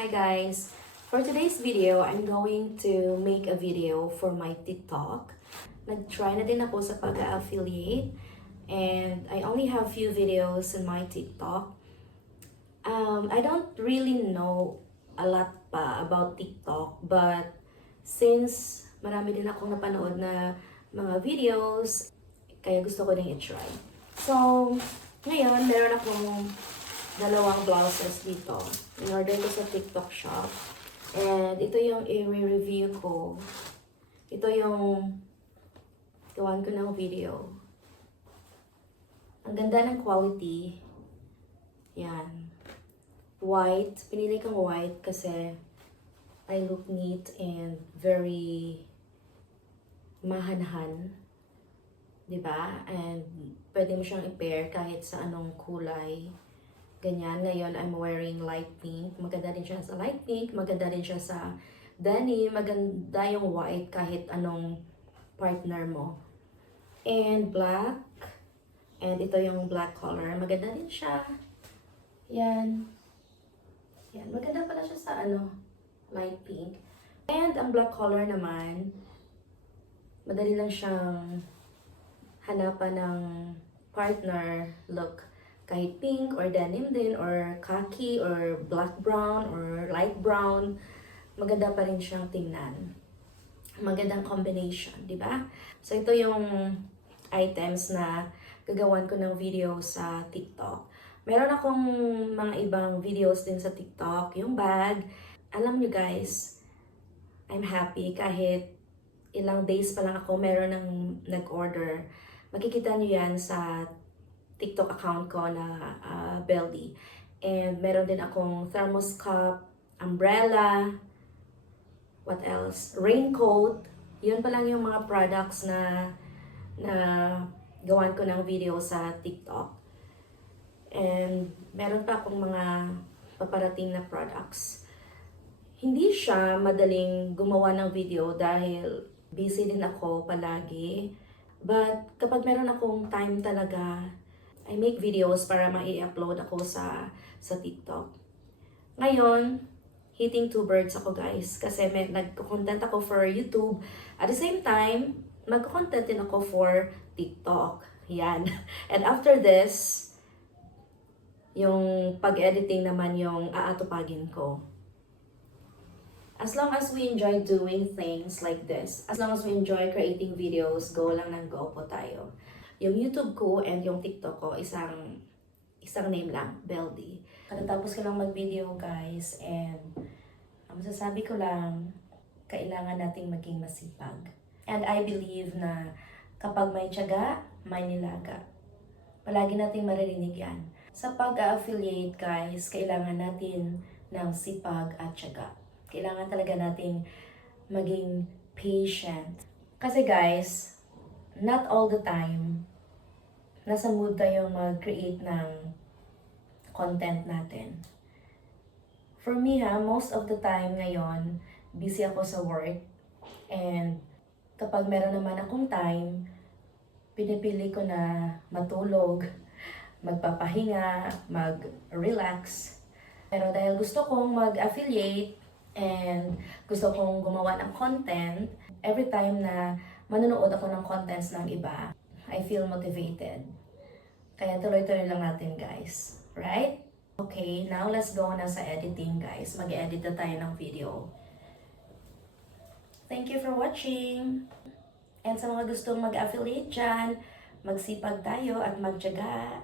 Hi guys! For today's video, I'm going to make a video for my TikTok. Nag-try na din ako sa pag-affiliate and I only have few videos in my TikTok. I don't really know a lot pa about TikTok but since marami din akong napanood na mga videos, kaya gusto ko din i-try. So, ngayon meron akong dalawang blouses dito. In-order ko sa TikTok shop. And ito yung i-review ko. Ito yung gawan ko ng video. Ang ganda ng quality. Yan. White. Pinili kong white kasi I look neat and very mahanhan. Diba? And pwede mo siyang i-pair kahit sa anong kulay. Ganyan. Ngayon, I'm wearing light pink. Maganda din siya sa light pink. Maganda din siya sa denim. Maganda yung white kahit anong partner mo. And black. And ito yung black color. Maganda din siya. Yan. Yan. Maganda pala siya sa light pink. And ang black color naman, madali lang siyang hanapan ng partner look. Kahit pink or denim din or khaki or black brown or light brown, maganda pa rin siyang tingnan. Magandang combination, di ba? So ito yung items na gagawan ko ng video sa TikTok. Meron akong mga ibang videos din sa TikTok, yung bag. Alam nyo guys, I'm happy kahit ilang days pa lang ako meron ng nag-order. Makikita nyo yan sa TikTok account ko na Beldy. And meron din akong thermos cup, umbrella, what else? Raincoat. Yun pa lang yung mga products na gawan ko ng video sa TikTok. And meron pa akong mga paparating na products. Hindi siya madaling gumawa ng video dahil busy din ako palagi. But kapag meron akong time talaga, I make videos para ma-i-upload ako sa TikTok. Ngayon, hitting two birds ako guys. Kasi nagko-content ako for YouTube. At the same time, magko-content din ako for TikTok. Yan. And after this, yung pag-editing naman yung aatupagin ko. As long as we enjoy doing things like this, as long as we enjoy creating videos, go lang ng go po tayo. Yung YouTube ko and yung TikTok ko, isang name lang, Beldy. Katatapos ko lang mag-video guys and masasabi ko lang, kailangan nating maging masipag. And I believe na kapag may tiyaga, may nilaga. Palagi nating maririnig yan. Sa pag-affiliate guys, kailangan natin ng sipag at tiyaga. Kailangan talaga nating maging patient. Kasi guys, not all the time, nasa mood tayong mag-create ng content natin. For me most of the time ngayon, busy ako sa work. And kapag meron naman akong time, pinipili ko na matulog, magpapahinga, mag-relax. Pero dahil gusto kong mag-affiliate and gusto kong gumawa ng content, every time na manonood ako ng contents ng iba, I feel motivated. Kaya tuloy-tuloy lang natin guys. Right? Okay, now let's go na sa editing guys. Mag-edit na tayo ng video. Thank you for watching! And sa mga gustong mag-affiliate dyan, magsipag tayo at magtiyaga.